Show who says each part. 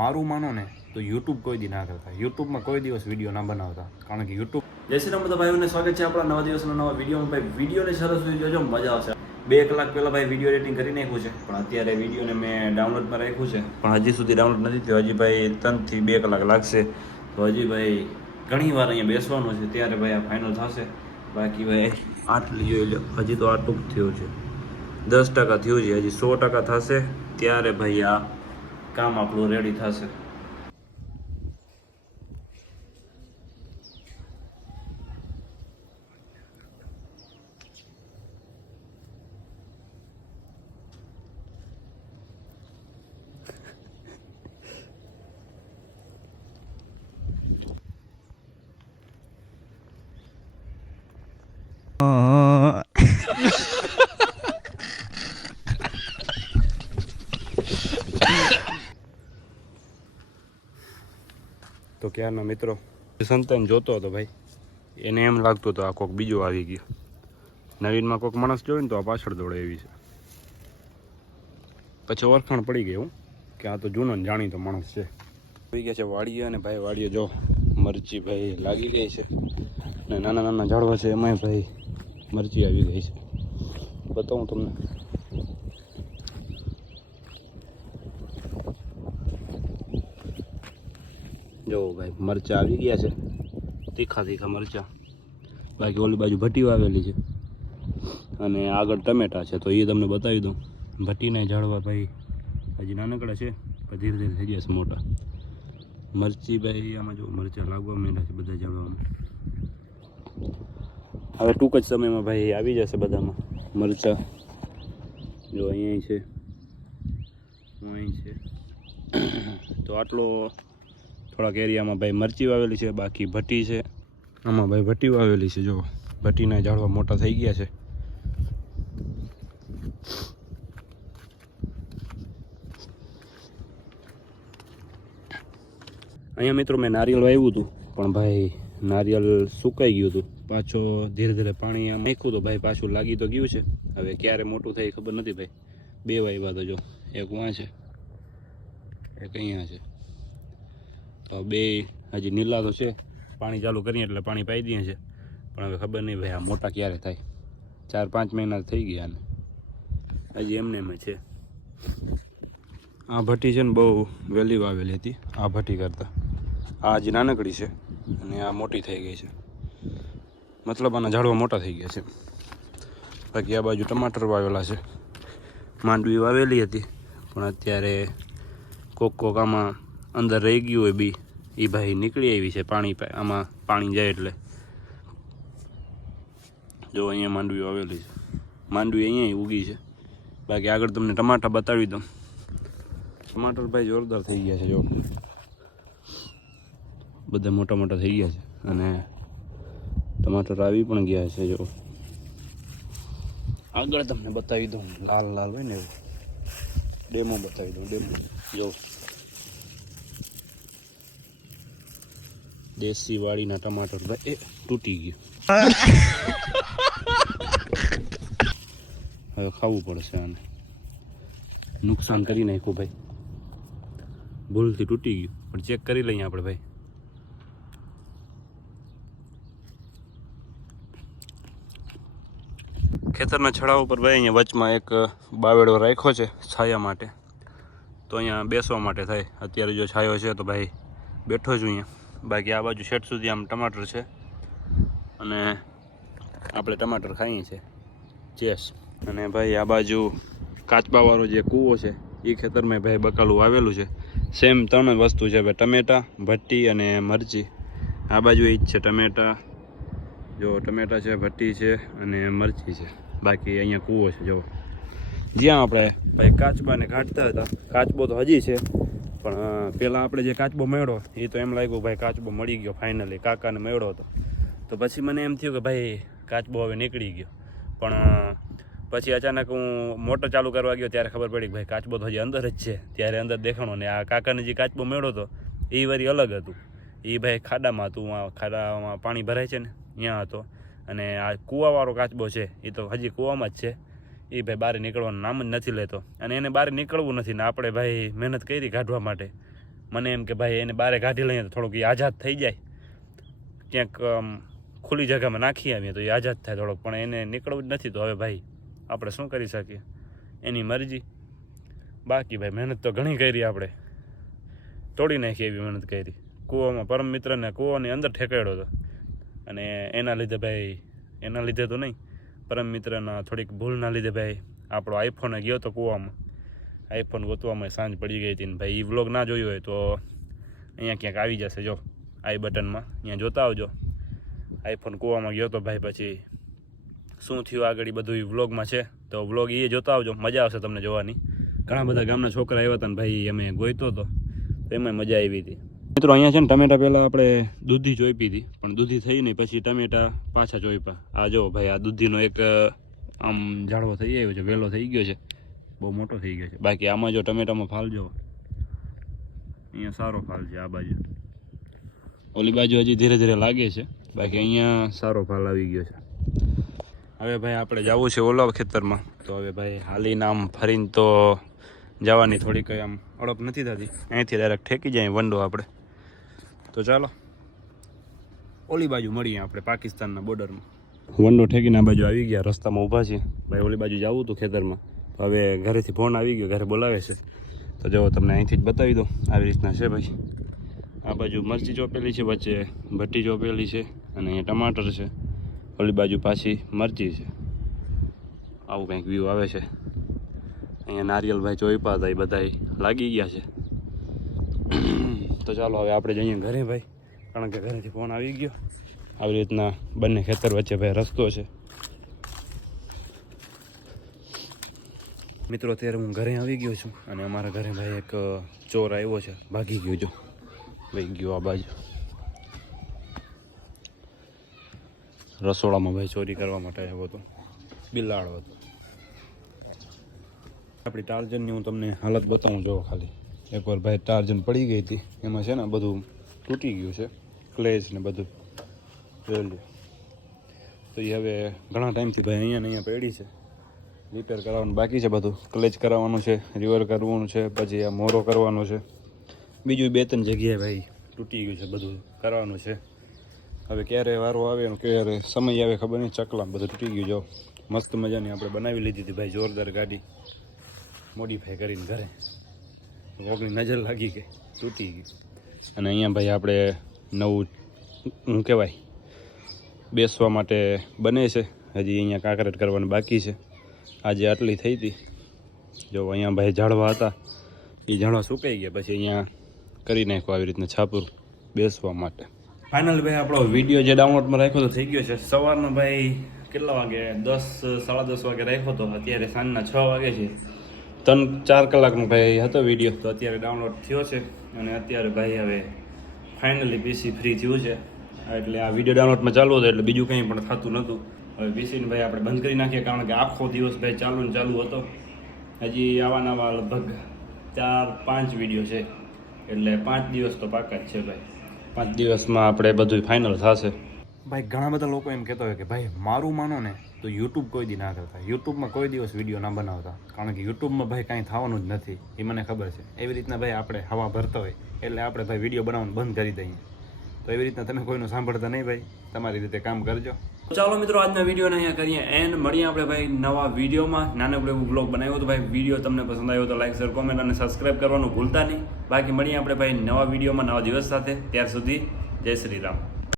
Speaker 1: મારું માનો ને, તો યુટ્યુબ કોઈ દી ના કરતા. યુટ્યુબમાં કોઈ દિવસ વીડિયો ના બનાવતા. કારણ કે યુટ્યુબ જય શ્રી રામ બધા ભાઈઓને સ્વાગત છે આપણા નવા દિવસના નવા વિડીયોમાં ભાઈ વિડીયોને સરસ સુધી જોજો મજા આવશે. બે કલાક પહેલાં ભાઈ વીડિયો એડિટિંગ કરી નાખ્યું છે. પણ અત્યારે વિડીયોને મેં ડાઉનલોડમાં રાખ્યું છે. પણ હજી સુધી ડાઉનલોડ નથી થયો. હજી ભાઈ ત્રણથી બે કલાક લાગશે. તો હજી ભાઈ ઘણી વાર અહીંયા બેસવાનું છે. ત્યારે ભાઈ આ ફાઇનલ થશે. બાકી ભાઈ, આટલી જોઈ લો. હજી તો આટલું જ થયું છે. દસ ટકા થયું છે. હજી સો ટકા થશે. ત્યારે ભાઈ આ કામ આપણું રેડી થશે. ક્યારના મિત્રો સંતાન જોતો હતો ભાઈ. એને એમ લાગતું હતું આ કોક બીજો આવી ગયો. નવીનમાં કોઈક માણસ જોયું ને તો આ પાછળ દોડે એવી છે. પછી ઓળખાણ પડી ગઈ હું કે આ તો જૂનો જાણીતો માણસ છે. આવી ગયા છે વાડીએ અને ભાઈ વાડીએ જો મરચી ભાઈ લાગી ગઈ છે. ને નાના નાના ઝાડવા છે એમાંય ભાઈ મરચી આવી ગઈ છે. બતાવું તમને. જો ભાઈ મરચાં આવી ગયા છે. તીખા તીખા મરચાં. બાકી ઓલી બાજુ ભટ્ટી આવેલી છે. અને આગળ ટમેટા છે, તો એ તમને બતાવી દઉં. ભટ્ટીને ઝાડવા ભાઈ હજી નાનકડા છે, પણ ધીરે ધીરે થઈ ગયા છે મોટા. મરચી ભાઈ, આમાં જો મરચાં લાગવા માંડ્યા છે બધા ઝાડવામાં હવે ટૂંક જ સમયમાં ભાઈ આવી જશે બધામાં મરચાં. જો અહીંયા છે. અહીં છે. તો આટલો થોડાક એરિયામાં ભાઈ મરચી વાવેલી છે, બાકી ભટ્ટી છે. આમાં ભાઈ ભટ્ટી વાવેલી છે, જો. ભટ્ટીના ઝાડવા મોટા થઈ ગયા છે. અહીંયા મિત્રો મેં નારિયેળ વાવ્યું હતું, પણ ભાઈ નારિયેળ સુકાઈ ગયું હતું. પાછો ધીરે ધીરે પાણી આમ નાખ્યું તો ભાઈ પાછું લાગી તો ગયું છે. હવે ક્યારે મોટું થાય ખબર નથી ભાઈ. બે વાવ્યા તો જો, એક વાં છે એક અહીંયા છે. તો બે, હજી નીલા તો છે. પાણી ચાલુ કરીએ એટલે પાણી પાઈ દઈએ છે. પણ હવે ખબર નહીં ભાઈ આ મોટા ક્યારે થાય. ચાર, પાંચ મહિના થઈ ગયા હજી એમને એમ છે. આ ભટ્ટી છે ને બહુ વહેલી વાવેલી હતી. આ ભટ્ટી કરતાં. આ હજી નાનકડી છે અને આ મોટી થઈ ગઈ છે. મતલબ આના ઝાડવા મોટા થઈ ગયા છે. બાકી આ બાજુ ટમાટર વાવેલા છે. માંડવી વાવેલી હતી. પણ અત્યારે કોક કોક આમાં અંદર રહી ગયું હોય બી એ ભાઈ નીકળી આવી છે પાણી આમાં પાણી જાય એટલે. જો અહીંયા માંડવી આવેલી છે. માંડવી અહીંયા ઉગી છે. બાકી આગળ તમને ટમાટા બતાવી દઉં. ટમાટર ભાઈ જોરદાર થઈ ગયા છે, જો. બધા મોટા મોટા થઈ ગયા છે. અને ટમાટર આવી પણ ગયા છે, જો. આગળ તમને બતાવી દઉં. લાલ લાલ હોય ને એવું. ડેમો બતાવી દઉં, ડેમો. જો. દેશી વાળીના ટમાટર એ તૂટી ગયું. હવે ખાવું પડશે આને. નુકસાન કરી નાખ્યું ભાઈ. ભૂલથી તૂટી ગયું. પણ ચેક કરી લઈએ આપણે ભાઈ. ખેતરના છડા ઉપર ભાઈ અહીંયા વચમાં એક બાવેડો રાખ્યો છે છાયા માટે. તો અહીંયા બેસવા માટે થાય. અત્યારે જો છાયો છે તો ભાઈ બેઠો છું અહીંયા. બાકી આ બાજુ શેઠ સુધી આમ ટમાટર છે. અને આપણે ટમાટર ખાઈએ છીએ ચેસ અને ભાઈ આ બાજુ કાચબાવાળો જે કૂવો છે એ ખેતરમાં ભાઈ બકાલું વાવેલું છે. સેમ ત્રણ વસ્તુ છે ભાઈ, ટમેટા ભટ્ટી અને મરચી. આ બાજુ એ જ છે ટમેટા. જો ટમેટા છે ભટ્ટી છે અને મરચી છે. બાકી અહીંયા કૂવો છે જો જ્યાં આપણે ભાઈ કાચબાને કાઢતા હતા, કાચબો તો હજી છે. પણ પહેલાં આપણે જે કાચબો મળ્યો એ તો એમ લાગ્યું ભાઈ કાચબો મળી ગયો ફાઇનલી કાકાને મળ્યો હતો. તો પછી મને એમ થયું કે ભાઈ, કાચબો હવે નીકળી ગયો. પણ પછી અચાનક હું મોટર ચાલુ કરવા ગયો, ત્યારે ખબર પડી કે ભાઈ કાચબો તો હજી અંદર જ છે. ત્યારે અંદર દેખાણો ને આ કાકાને જે કાચબો મેળો હતો, એ વરી અલગ હતું. એ ભાઈ ખાડામાં હતું આ ખાડામાં પાણી ભરાય છે ને, ત્યાં હતો. અને આ કૂવાવાળો કાચબો છે, એ તો હજી કૂવામાં જ છે. એ ભાઈ બહાર નીકળવાનું નામ જ નથી લેતો. અને એને બહાર નીકળવું નથી ને આપણે ભાઈ મહેનત કરી કાઢવા માટે. મને એમ કે ભાઈ એને બહાર કાઢી લઈએ તો થોડુંક એ આઝાદ થઈ જાય. ક્યાંક ખુલ્લી જગ્યામાં નાખી આવીએ તો એ આઝાદ થાય થોડોક. પણ એને નીકળવું જ નથી તો હવે ભાઈ આપણે શું કરી શકીએ? એની મરજી. બાકી ભાઈ મહેનત તો ઘણી કરી આપણે. તોડી નાખી એવી મહેનત કરી. કૂવામાં પરમ મિત્રને કૂવાની અંદર ઠેકાડ્યો હતો. અને એના લીધે ભાઈ, એના લીધે તો નહીં. પરમ મિત્રના થોડીક ભૂલના લીધે ભાઈ, આપણો આઈફોન ગયો તો કૂવામાં. આઈફોન ગોતવામાં સાંજ પડી ગઈ હતી ને ભાઈ એ વ્લોગ ના જોયું હોય તો અહીંયા ક્યાંક આવી જશે. જો આઈ બટનમાં અહીંયા જોતા આવજો. આઈફોન કૂવામાં ગયો તો ભાઈ પછી શું થયું આગળ બધું વ્લોગમાં છે? તો વ્લોગ એ જોતા આવજો. મજા આવશે તમને જોવાની. ઘણા બધા ગામના છોકરા આવ્યા હતા ને ભાઈ, અમે ગોઈતો હતો તો એમાં મજા આવી હતી. મિત્રો, અહીંયા છે ને ટમેટા પહેલાં આપણે દૂધી જોઈ પીધી પણ દૂધી થઈ નહીં. પછી ટમેટા પાછા ચોઈપા આ જો ભાઈ, આ દૂધીનો એક આમ ઝાડવો થઈ આવ્યો છે, વેલો થઈ ગયો છે. બહુ મોટો થઈ ગયો છે. બાકી આમાં જો ટમેટામાં ફાલ જો, અહીંયા સારો ફાલ છે, આ બાજુ. ઓલી બાજુ હજી ધીરે ધીરે લાગે છે, બાકી અહીંયા સારો ફાલ આવી ગયો છે. હવે ભાઈ, આપણે જવું છે ઓલા ખેતરમાં. તો હવે ભાઈ, હાલીને આમ ફરીને તો જવાની થોડી કંઈ આમ અડપ નથી થતી. અહીંથી ડાયરેક્ટ ઠેકી જાય, વંડો આપણે. તો ચાલો. ઓલી બાજુ મળીએ આપણે પાકિસ્તાનના બોર્ડરમાં વંડો ઠેકીને આ બાજુ આવી ગયા, રસ્તામાં ઊભા છીએ. ભાઈ, ઓલી બાજુ જવું હતું ખેતરમાં. તો હવે ઘરેથી ફોન આવી ગયો, ઘરે બોલાવે છે. તો જો, તમને અહીંથી જ બતાવી દો આવી રીતના છે ભાઈ. આ બાજુ મરચી ચોપેલી છે, વચ્ચે ભટ્ટી ચોપેલી છે અને અહીંયા ટમાટર છે. ઓલી બાજુ પાછી મરચી છે. આવું કંઈક વ્યૂ આવે છે. અહીંયા નારિયેલભાઈ ચોઈપા હતા, એ બધા લાગી ગયા છે. તો ચાલો હવે આપણે જઈએ ઘરે ભાઈ. કારણ કે ઘરેથી ફોન આવી ગયો. આવી રીતના બંને ખેતર વચ્ચે ભાઈ રસ્તો છે. મિત્રો, અત્યારે હું ઘરે આવી ગયો છું અને અમારા ઘરે ભાઈ એક ચોર આવ્યો છે. ભાગી ગયો, જો. ભાઈ ગયો આ બાજુ. રસોડામાં ભાઈ ચોરી કરવા માટે આવ્યો હતો. બિલાડો હતો. આપણી ટાર્જનની હું તમને હાલત બતાવું જો ખાલી. એકવાર ભાઈ ટાર્જન પડી ગઈ હતી. એમાં છે ને બધું તૂટી ગયું છે. ક્લેજ ને બધું. જોઈ તો એ હવે ઘણા ટાઈમથી ભાઈ અહીંયા અહીંયા પડી છે. રિપેર કરાવવાનું બાકી છે બધું. ક્લેચ કરાવવાનું છે રિવર કરવાનું છે, પછી આ મોરો કરવાનો છે. બીજું બે ત્રણ જગ્યાએ ભાઈ તૂટી ગયું છે બધું કરવાનું છે. હવે ક્યારે વારો આવે ને ક્યારે સમય આવે ખબર નહીં ચકલા બધું તૂટી ગયું જો, મસ્ત મજાની આપણે બનાવી લીધી હતી ભાઈ, જોરદાર ગાડી. મોડિફાઈ કરીને ઘરે. વોગની નજર લાગી ગઈ તૂટી ગઈ. અને અહીંયા ભાઈ આપણે નવું શું કહેવાય બેસવા માટે બને છે. હજી અહીંયા કાંકરેટ કરવાનું બાકી છે. આજે આટલી થઈ હતી. જો અહીંયા ભાઈ ઝાડવા હતા એ ઝાડવા સુકાઈ ગયા. પછી અહીંયા કરી નાખ્યો આવી રીતના છાપુર બેસવા માટે. ફાઇનલ ભાઈ આપણો વીડિયો જે ડાઉનલોડમાં રાખ્યો તો થઈ ગયો છે. સવારનો ભાઈ કેટલા વાગે? દસ સાડા દસ વાગે રાખ્યો તો અત્યારે સાંજના છ વાગે છે. ત્રણ, ચાર કલાકનો ભાઈ હતો વીડિયો તો અત્યારે ડાઉનલોડ થયો છે અને અત્યારે ભાઈ હવે ફાઇનલી પીસી ફ્રી થયું છે. એટલે આ વીડિયો ડાઉનલોડમાં ચાલુ હતો, એટલે બીજું કંઈ પણ થતું નહોતું હવે પીસીને ભાઈ આપણે બંધ કરી નાખીએ, કારણ કે આખો દિવસ ભાઈ ચાલુ ને ચાલુ હતો. હજી આવા નવા લગભગ ચાર, પાંચ વીડિયો છે. એટલે પાંચ દિવસ તો પાકા જ છે ભાઈ. પાંચ દિવસમાં આપણે બધું ફાઇનલ થશે. ભાઈ, ઘણા બધા લોકો એમ કહેતા હોય કે, ભાઈ, મારું માનો ને તો યુટ્યુબ કોઈ દી ના કરતા. યુટ્યુબમાં કોઈ દિવસ વીડિયો ના બનાવતા. કારણ કે યુટ્યુબમાં ભાઈ કાંઈ થવાનું જ નથી. એ મને ખબર છે. એવી રીતના ભાઈ આપણે હવા ભરતા હોય, એટલે આપણે ભાઈ વીડિયો બનાવવાનું બંધ કરી દઈએ. તો એવી રીતના તમે કોઈનું સાંભળતા નહીં ભાઈ. તમારી રીતે કામ કરજો. ચાલો મિત્રો, આજના વિડીયોને અહીંયા કરીએ એન્ડ મળીએ આપણે ભાઈ નવા વિડીયોમાં. નાનકડો એવું બ્લોગ બનાવ્યો હતો ભાઈ. વીડિયો તમને પસંદ આવ્યો તો લાઈક શેર કોમેન્ટ અને સબસ્ક્રાઇબ કરવાનું ભૂલતા નહીં. બાકી મળીએ આપણે ભાઈ નવા વિડીયોમાં નવા દિવસ સાથે. ત્યાર સુધી જય શ્રી રામ.